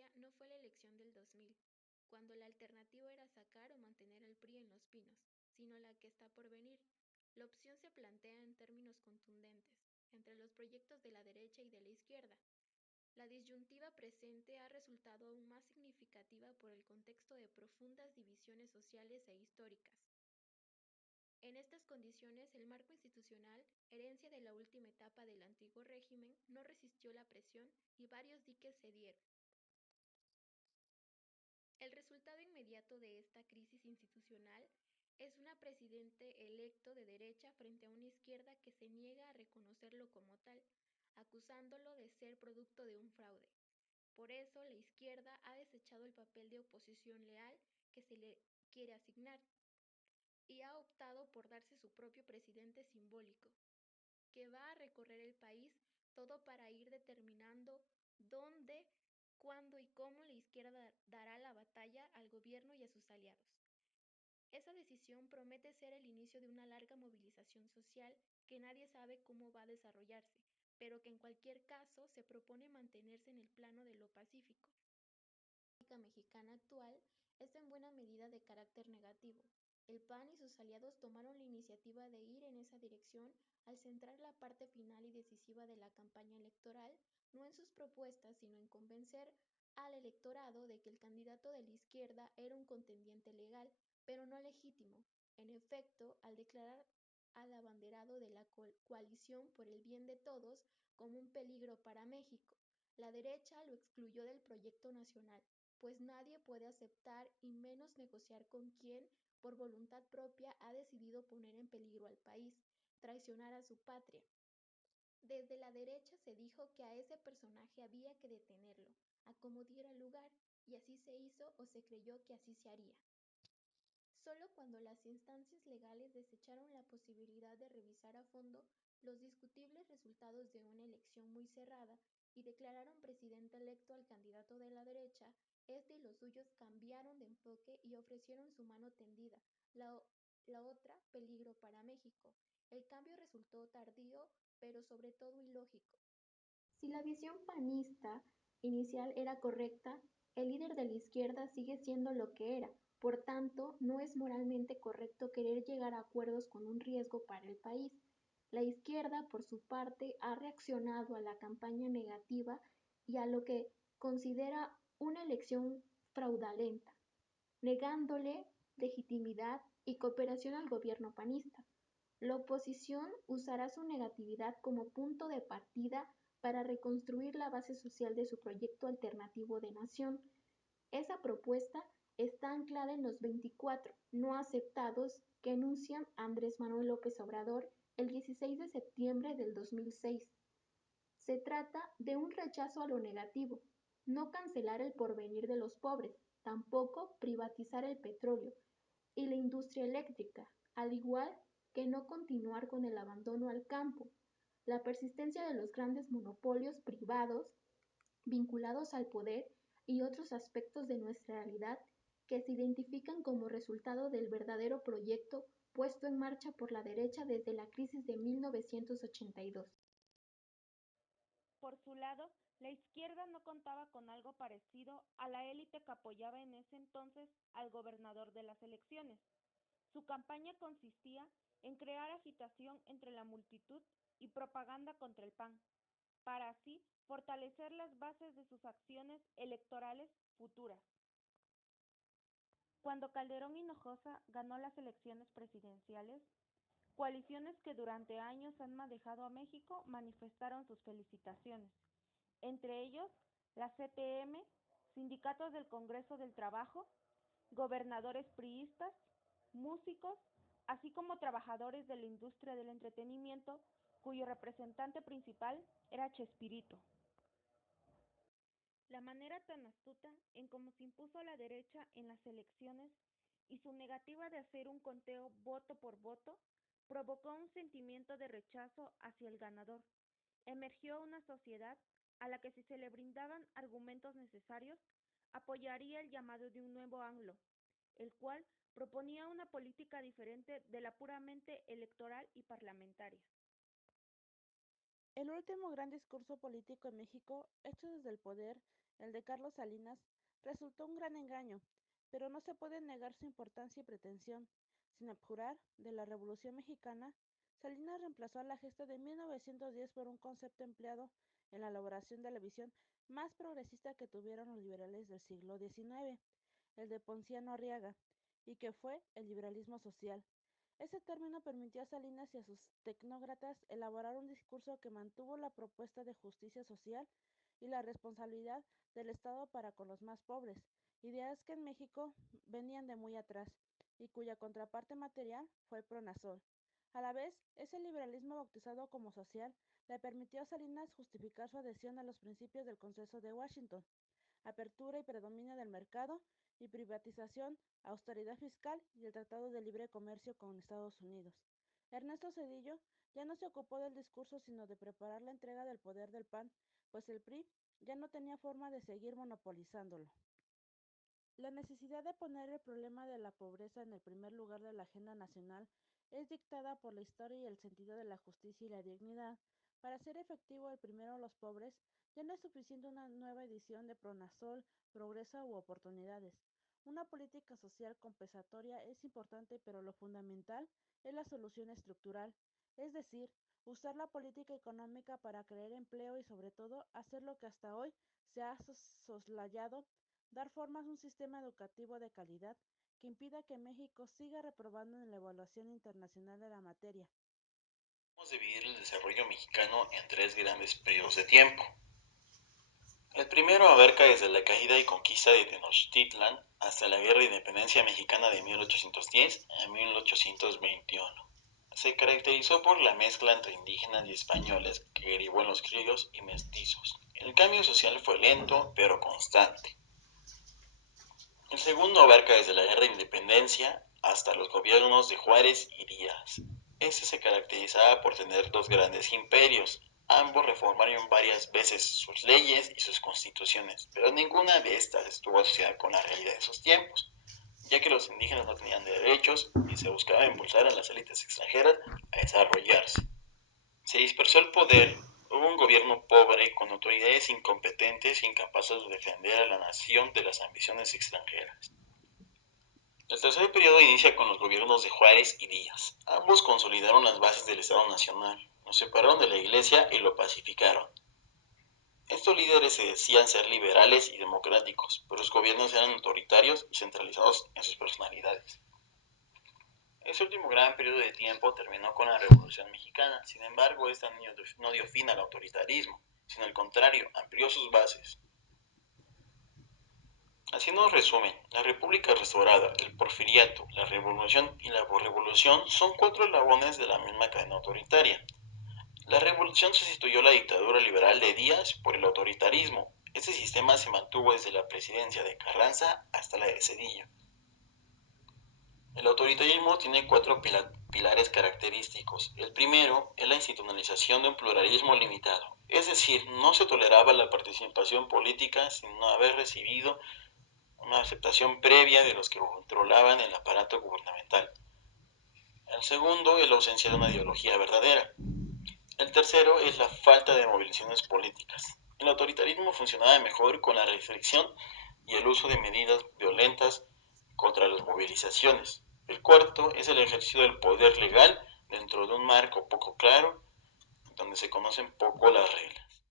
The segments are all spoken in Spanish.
diferencia no fue la elección del 2000, cuando la alternativa era sacar o mantener al PRI en Los Pinos, sino la que está por venir. La opción se plantea en términos contundentes, entre los proyectos de la derecha y de la izquierda. La disyuntiva presente ha resultado aún más significativa por el contexto de profundas divisiones sociales e históricas. En estas condiciones, el marco institucional, herencia de la última etapa del antiguo régimen, no resistió la presión y varios diques cedieron. El resultado inmediato de esta crisis institucional es un presidente electo de derecha frente a una izquierda que se niega a reconocerlo como tal, acusándolo de ser producto de un fraude. Por eso, la izquierda ha desechado el papel de oposición leal que se le quiere asignar y ha optado por darse su propio presidente simbólico, que va a recorrer el país todo para ir determinando dónde, cuándo y cómo la izquierda dará la batalla al gobierno y a sus aliados. Esa decisión promete ser el inicio de una larga movilización social que nadie sabe cómo va a desarrollarse, pero que en cualquier caso se propone mantenerse en el plano de lo pacífico. La política mexicana actual es en buena medida de carácter negativo. El PAN y sus aliados tomaron la iniciativa de ir en esa dirección al centrar la parte final y decisiva de la campaña electoral, no en sus propuestas, sino en convencer al electorado de que el candidato de la izquierda era un contendiente legal, pero no legítimo. En efecto, al declarar al abanderado de la coalición por el bien de todos como un peligro para México, la derecha lo excluyó del proyecto nacional, pues nadie puede aceptar y menos negociar con quien, por voluntad propia, ha decidido poner en peligro al país, traicionar a su patria. Desde la derecha se dijo que a ese personaje había que detenerlo, a como diera lugar, y así se hizo o se creyó que así se haría. Solo cuando las instancias legales desecharon la posibilidad de revisar a fondo los discutibles resultados de una elección muy cerrada y declararon presidente electo al candidato de la derecha, este y los suyos cambiaron de enfoque y ofrecieron su mano tendida, la otra peligro para México. El cambio resultó tardío, pero sobre todo ilógico. Si la visión panista inicial era correcta, el líder de la izquierda sigue siendo lo que era, por tanto, no es moralmente correcto querer llegar a acuerdos con un riesgo para el país. La izquierda, por su parte, ha reaccionado a la campaña negativa y a lo que considera una elección fraudulenta, negándole legitimidad y cooperación al gobierno panista. La oposición usará su negatividad como punto de partida para reconstruir la base social de su proyecto alternativo de nación. Esa propuesta está anclada en los 24 no aceptados que enuncia Andrés Manuel López Obrador el 16 de septiembre del 2006. Se trata de un rechazo a lo negativo, no cancelar el porvenir de los pobres, tampoco privatizar el petróleo y la industria eléctrica, al igual que no continuar con el abandono al campo, la persistencia de los grandes monopolios privados vinculados al poder y otros aspectos de nuestra realidad que se identifican como resultado del verdadero proyecto puesto en marcha por la derecha desde la crisis de 1982. Por su lado, la izquierda no contaba con algo parecido a la élite que apoyaba en ese entonces al gobernador de las elecciones. Su campaña consistía en crear agitación entre la multitud y propaganda contra el PAN, para así fortalecer las bases de sus acciones electorales futuras. Cuando Calderón Hinojosa ganó las elecciones presidenciales, coaliciones que durante años han manejado a México manifestaron sus felicitaciones, entre ellos la CTM, sindicatos del Congreso del Trabajo, gobernadores priistas, músicos, así como trabajadores de la industria del entretenimiento, cuyo representante principal era Chespirito. La manera tan astuta en cómo se impuso a la derecha en las elecciones y su negativa de hacer un conteo voto por voto provocó un sentimiento de rechazo hacia el ganador. Emergió una sociedad a la que si se le brindaban argumentos necesarios, apoyaría el llamado de un nuevo AMLO, el cual proponía una política diferente de la puramente electoral y parlamentaria. El último gran discurso político en México, hecho desde el poder, el de Carlos Salinas, resultó un gran engaño, pero no se puede negar su importancia y pretensión. Sin abjurar de la Revolución Mexicana, Salinas reemplazó a la gesta de 1910 por un concepto empleado en la elaboración de la visión más progresista que tuvieron los liberales del siglo XIX, el de Ponciano Arriaga, y que fue el liberalismo social. Ese término permitió a Salinas y a sus tecnócratas elaborar un discurso que mantuvo la propuesta de justicia social y la responsabilidad del Estado para con los más pobres, ideas que en México venían de muy atrás y cuya contraparte material fue el Pronasol. A la vez, ese liberalismo bautizado como social le permitió a Salinas justificar su adhesión a los principios del Consenso de Washington, apertura y predominio del mercado y privatización, austeridad fiscal y el Tratado de Libre Comercio con Estados Unidos. Ernesto Zedillo ya no se ocupó del discurso sino de preparar la entrega del poder del PAN, pues el PRI ya no tenía forma de seguir monopolizándolo. La necesidad de poner el problema de la pobreza en el primer lugar de la agenda nacional es dictada por la historia y el sentido de la justicia y la dignidad. Para ser efectivo el primero a los pobres, ya no es suficiente una nueva edición de Pronasol, Progreso u Oportunidades. Una política social compensatoria es importante, pero lo fundamental es la solución estructural, es decir, usar la política económica para crear empleo y sobre todo hacer lo que hasta hoy se ha soslayado, dar formas a un sistema educativo de calidad que impida que México siga reprobando en la evaluación internacional de la materia. Podemos dividir el desarrollo mexicano en tres grandes periodos de tiempo. El primero abarca desde la caída y conquista de Tenochtitlan hasta la Guerra de Independencia Mexicana de 1810 a 1821. Se caracterizó por la mezcla entre indígenas y españoles que derivó en los criollos y mestizos. El cambio social fue lento pero constante. El segundo abarca desde la Guerra de Independencia hasta los gobiernos de Juárez y Díaz. Este se caracterizaba por tener dos grandes imperios. Ambos reformaron varias veces sus leyes y sus constituciones, pero ninguna de estas estuvo asociada con la realidad de sus tiempos, ya que los indígenas no tenían derechos y se buscaba impulsar a las élites extranjeras a desarrollarse. Se dispersó el poder, hubo un gobierno pobre con autoridades incompetentes e incapaces de defender a la nación de las ambiciones extranjeras. El tercer periodo inicia con los gobiernos de Juárez y Díaz. Ambos consolidaron las bases del Estado Nacional, lo separaron de la Iglesia y lo pacificaron. Estos líderes se decían ser liberales y democráticos, pero sus gobiernos eran autoritarios y centralizados en sus personalidades. Este último gran periodo de tiempo terminó con la Revolución Mexicana. Sin embargo, esta no dio fin al autoritarismo, sino al contrario, amplió sus bases. Haciendo un resumen, la República restaurada, el Porfiriato, la Revolución y la Revolución son cuatro eslabones de la misma cadena autoritaria. La Revolución sustituyó la dictadura liberal de Díaz por el autoritarismo. Este sistema se mantuvo desde la presidencia de Carranza hasta la de Zedillo. El autoritarismo tiene cuatro pilares característicos. El primero es la institucionalización de un pluralismo limitado, es decir, no se toleraba la participación política sin no haber recibido una aceptación previa de los que controlaban el aparato gubernamental. El segundo es la ausencia de una ideología verdadera. El tercero es la falta de movilizaciones políticas. El autoritarismo funcionaba mejor con la restricción y el uso de medidas violentas contra las movilizaciones. El cuarto es el ejercicio del poder legal dentro de un marco poco claro, donde se conocen poco las reglas.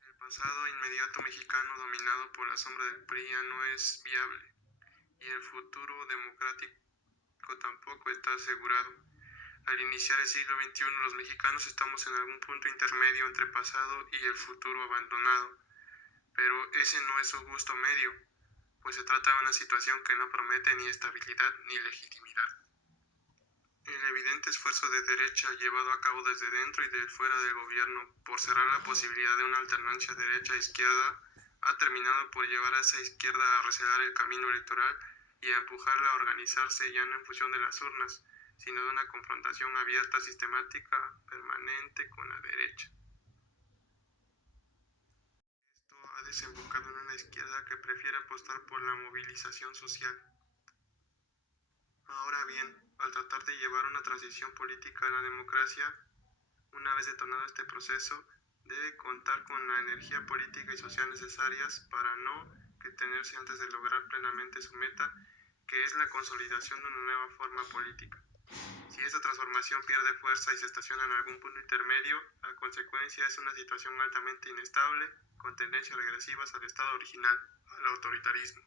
El pasado inmediato mexicano dominado por la sombra del PRI ya no es viable y el futuro democrático tampoco está asegurado. Al iniciar el siglo XXI, los mexicanos estamos en algún punto intermedio entre pasado y el futuro abandonado, pero ese no es un justo medio, pues se trata de una situación que no promete ni estabilidad ni legitimidad. El evidente esfuerzo de derecha llevado a cabo desde dentro y de fuera del gobierno por cerrar la posibilidad de una alternancia derecha-izquierda ha terminado por llevar a esa izquierda a recelar el camino electoral y a empujarla a organizarse ya no en función de las urnas, sino de una confrontación abierta, sistemática, permanente con la derecha. Esto ha desembocado en una izquierda que prefiere apostar por la movilización social. Ahora bien, al tratar de llevar una transición política a la democracia, una vez detonado este proceso, debe contar con la energía política y social necesarias para no detenerse antes de lograr plenamente su meta, que es la consolidación de una nueva forma política. Si esta transformación pierde fuerza y se estaciona en algún punto intermedio, la consecuencia es una situación altamente inestable, con tendencias regresivas al estado original, al autoritarismo.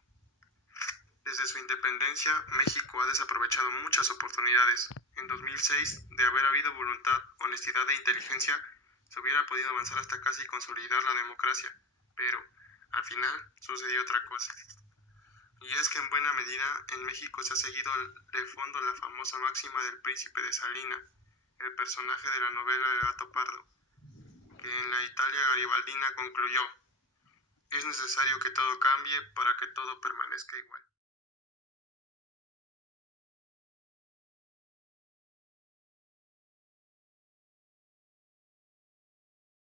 Desde su independencia, México ha desaprovechado muchas oportunidades. En 2006, de haber habido voluntad, honestidad e inteligencia, se hubiera podido avanzar hasta casi consolidar la democracia, pero al final sucedió otra cosa. Y es que en buena medida en México se ha seguido de fondo la famosa máxima del príncipe de Salina, el personaje de la novela El gato pardo, que en la Italia garibaldina concluyó: es necesario que todo cambie para que todo permanezca igual.